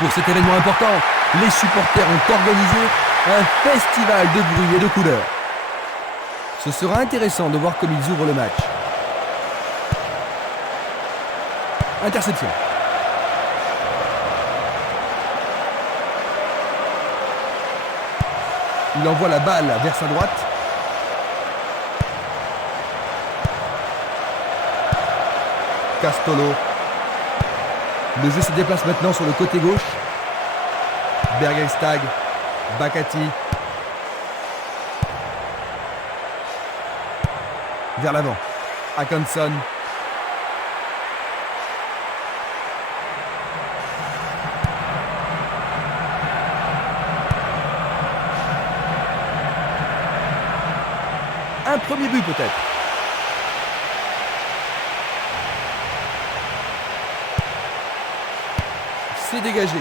Pour cet événement important, les supporters ont organisé un festival de bruit et de couleurs. Ce sera intéressant de voir comme ils ouvrent le match. Interception. Il envoie la balle vers sa droite. Castolo. Le jeu se déplace maintenant sur le côté gauche. Bergestag. Bakati. Vers l'avant. Akanson. Un premier but peut-être. C'est dégagé.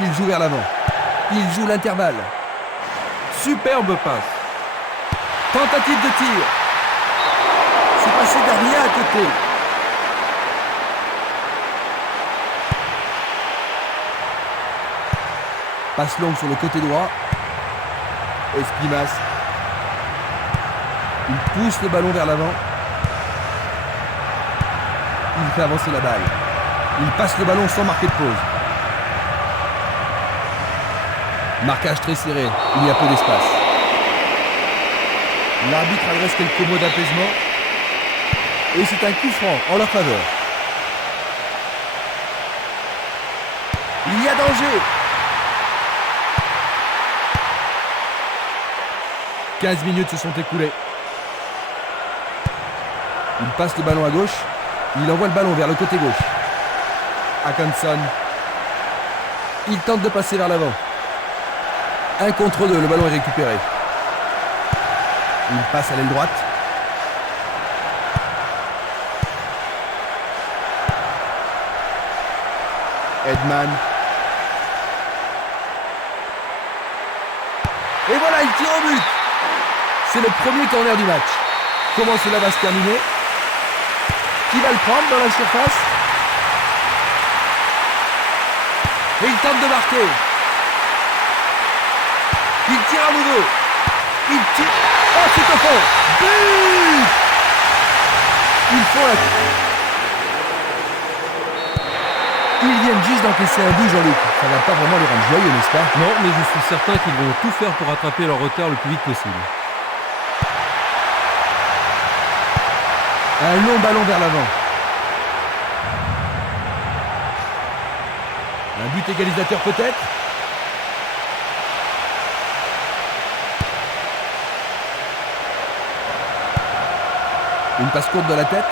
Il joue vers l'avant. Il joue l'intervalle. Superbe passe. Tentative de tir. C'est passé derrière à côté. Passe longue sur le côté droit. Espimas. Il pousse le ballon vers l'avant. Il fait avancer la balle. Il passe le ballon sans marquer de pause. Marquage très serré. Il y a peu d'espace. L'arbitre adresse quelques mots d'apaisement. Et c'est un coup franc en leur faveur. Il y a danger. 15 minutes se sont écoulées. Il passe le ballon à gauche. Il envoie le ballon vers le côté gauche. Akanson. Il tente de passer vers l'avant. 1 contre 2, le ballon est récupéré. Il passe à l'aile droite. Edman. Et voilà, il tire au but. C'est le premier corner du match. Comment cela va se terminer? Qui va le prendre dans la surface? Et il tente de marquer. Il tire à nouveau. Il tire. Oh, c'est au fond. But! Ils font la... Ils viennent juste d'encaisser un but, Jean-Luc. Ça va pas vraiment les rendre joyeux, n'est-ce pas? Non, mais je suis certain qu'ils vont tout faire pour rattraper leur retard le plus vite possible. Un long ballon vers l'avant. Un but égalisateur peut-être. Une passe courte de la tête.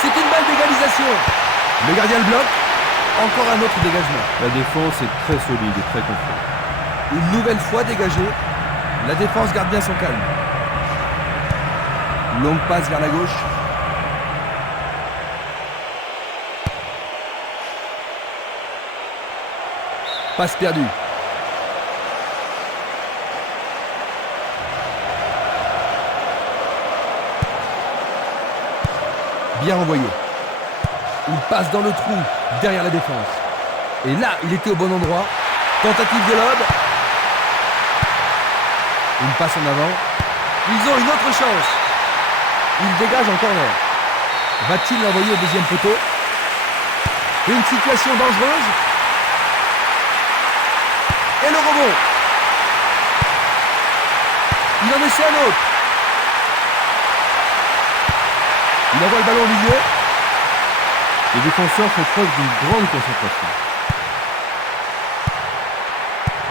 C'est une balle d'égalisation. Le gardien le bloque. Encore un autre dégagement. La défense est très solide et très confiante. Une nouvelle fois dégagée. La défense garde bien son calme. Longue passe vers la gauche. Passe perdue. Bien envoyé. Il passe dans le trou derrière la défense. Et là, il était au bon endroit. Tentative de lob. Une passe en avant. Ils ont une autre chance. Il dégage en corner. Va-t-il l'envoyer au deuxième poteau? Une situation dangereuse. Et le rebond. Il en essaie un autre. Il envoie le ballon au milieu. Les défenseurs font preuve d'une grande concentration.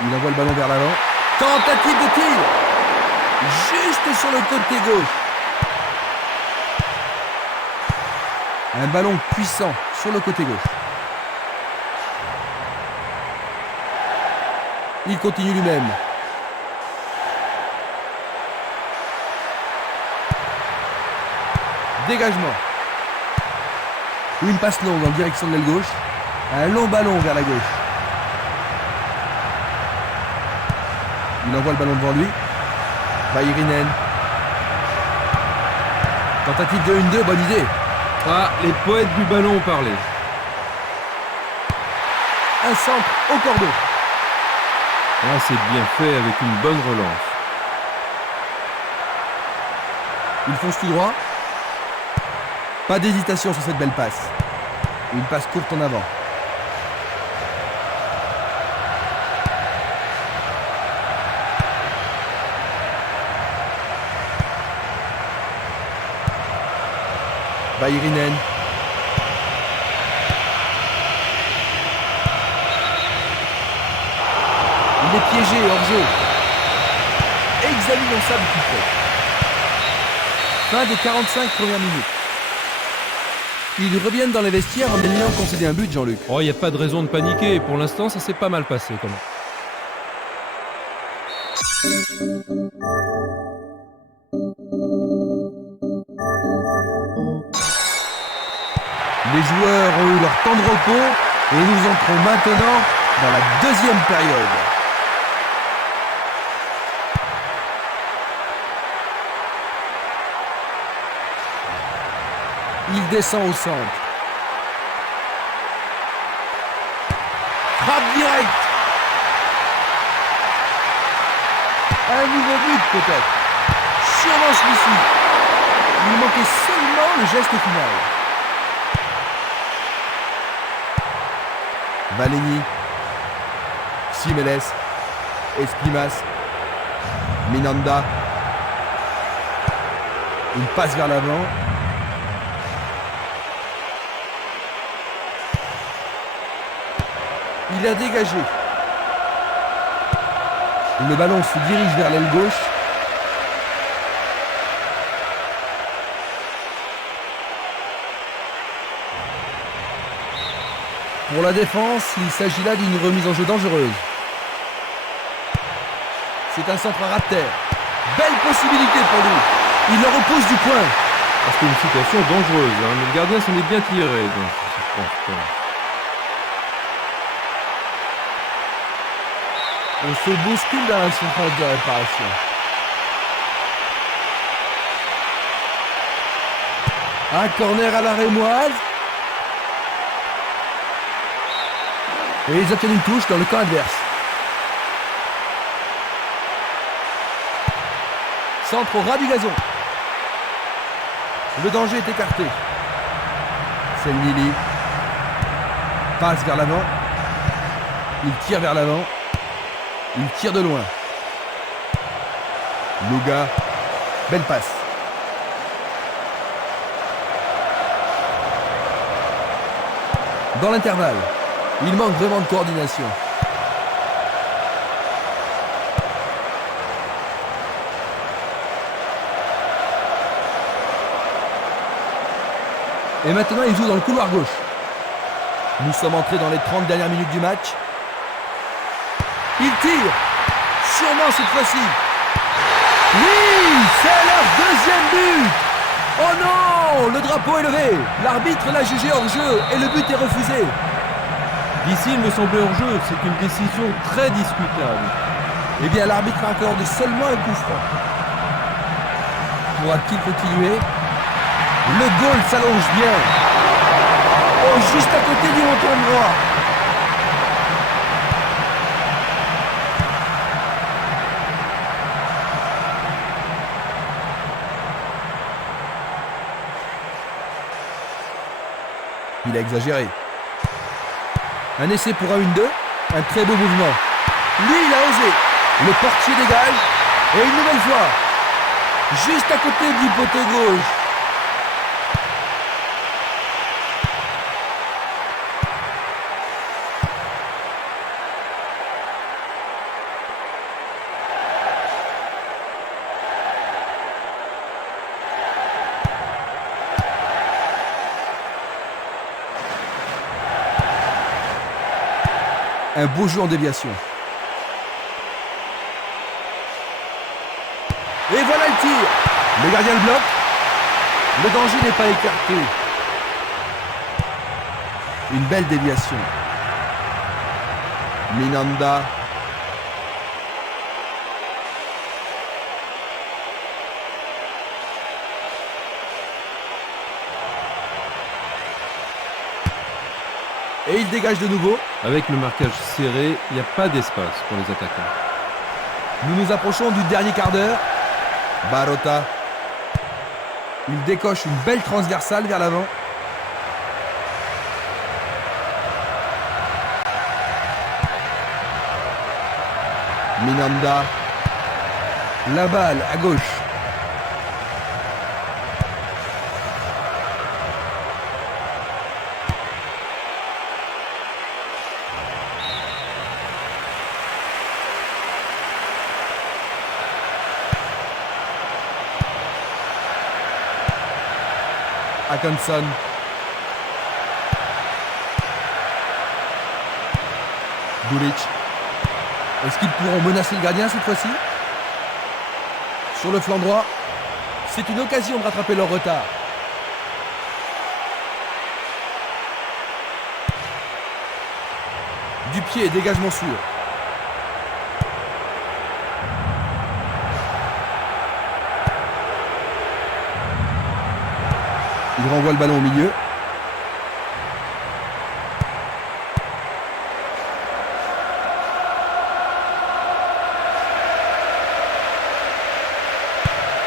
Il envoie le ballon vers l'avant. Tentative de tir. Juste sur le côté gauche. Un ballon puissant sur le côté gauche. Il continue lui-même. Dégagement. Une passe longue en direction de l'aile gauche. Un long ballon vers la gauche. Il envoie le ballon devant lui. Vairinen. Tentative de 1-2, bonne idée. Ah, les poètes du ballon ont parlé. Un centre au cordeau. Ah, c'est bien fait avec une bonne relance. Il fonce tout droit. Pas d'hésitation sur cette belle passe. Une passe courte en avant. Vairinen. Il est piégé hors jeu. Examinons ça de plus près. Fin des 45 premières minutes. Ils reviennent dans les vestiaires en ayant concédé un but, Jean-Luc. Oh, il n'y a pas de raison de paniquer. Pour l'instant, ça s'est pas mal passé quand même. Les joueurs ont eu leur temps de repos et nous entrons maintenant dans la deuxième période. Il descend au centre. Frappe directe. Un nouveau but peut-être. Sûrement celui-ci. Il manquait seulement le geste final. Valeni, Simeles, Espimas, Minanda. Une passe vers l'avant. Il a dégagé. Le ballon se dirige vers l'aile gauche. Pour la défense, il s'agit là d'une remise en jeu dangereuse. C'est un centre à ras de terre. Belle possibilité pour lui. Il le repousse du coin. C'était une situation dangereuse, hein, mais le gardien s'en est bien tiré. Donc, on se bouscule dans la surface de réparation. Un corner à la rémoise. Et ils obtiennent une touche dans le camp adverse. Centre au ras du gazon. Le danger est écarté. Selnili passe vers l'avant. Il tire vers l'avant. Il tire de loin. Luga. Belle passe. Dans l'intervalle, il manque vraiment de coordination. Et maintenant, il joue dans le couloir gauche. Nous sommes entrés dans les 30 dernières minutes du match. Il tire. Sûrement cette fois-ci. Oui, c'est leur deuxième but. Oh non, le drapeau est levé. L'arbitre l'a jugé hors jeu et le but est refusé. D'ici, il me semblait hors jeu. C'est une décision très discutable. Eh bien, l'arbitre accorde seulement un coup franc. Pourra-t-il continuer? Le goal s'allonge bien. Oh, juste à côté du menton droit. Il a exagéré. Un essai pour un 1-2. Un très beau mouvement. Lui, il a osé. Le portier dégage. Et une nouvelle fois. Juste à côté du poteau gauche. Un beau jeu en déviation. Et voilà le tir. Le gardien le bloque. Le danger n'est pas écarté. Une belle déviation. Minanda. Et il dégage de nouveau. Avec le marquage serré, il n'y a pas d'espace pour les attaquants. Nous nous approchons du dernier quart d'heure. Barota. Il décoche une belle transversale vers l'avant. Minanda. La balle à gauche. Atkinson. Dulic. Est-ce qu'ils pourront menacer le gardien cette fois-ci? Sur le flanc droit, c'est une occasion de rattraper leur retard. Du pied, dégagement sûr. Il renvoie le ballon au milieu.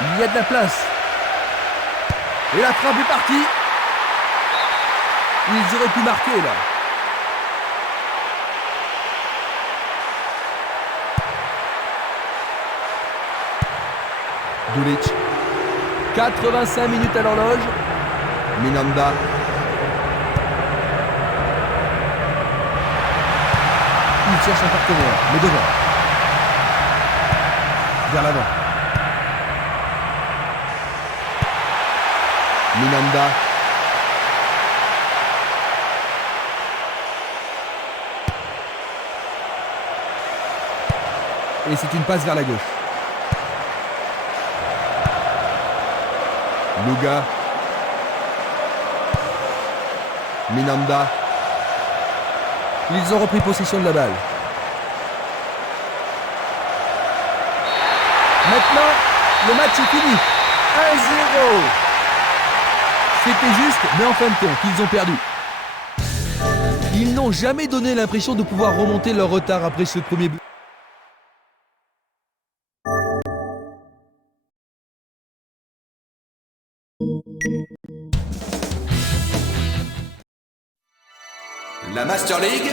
Il y a de la place. Et la frappe est partie. Ils auraient pu marquer là. Dulic. 85 minutes à l'horloge. Minanda. Il cherche un partenaire, mais devant. Vers l'avant. Minanda. Et c'est une passe vers la gauche. Luga. Minanda. Ils ont repris possession de la balle. Maintenant, le match est fini. 1-0. C'était juste, mais en fin de compte, ils ont perdu. Ils n'ont jamais donné l'impression de pouvoir remonter leur retard après ce premier but. La Master League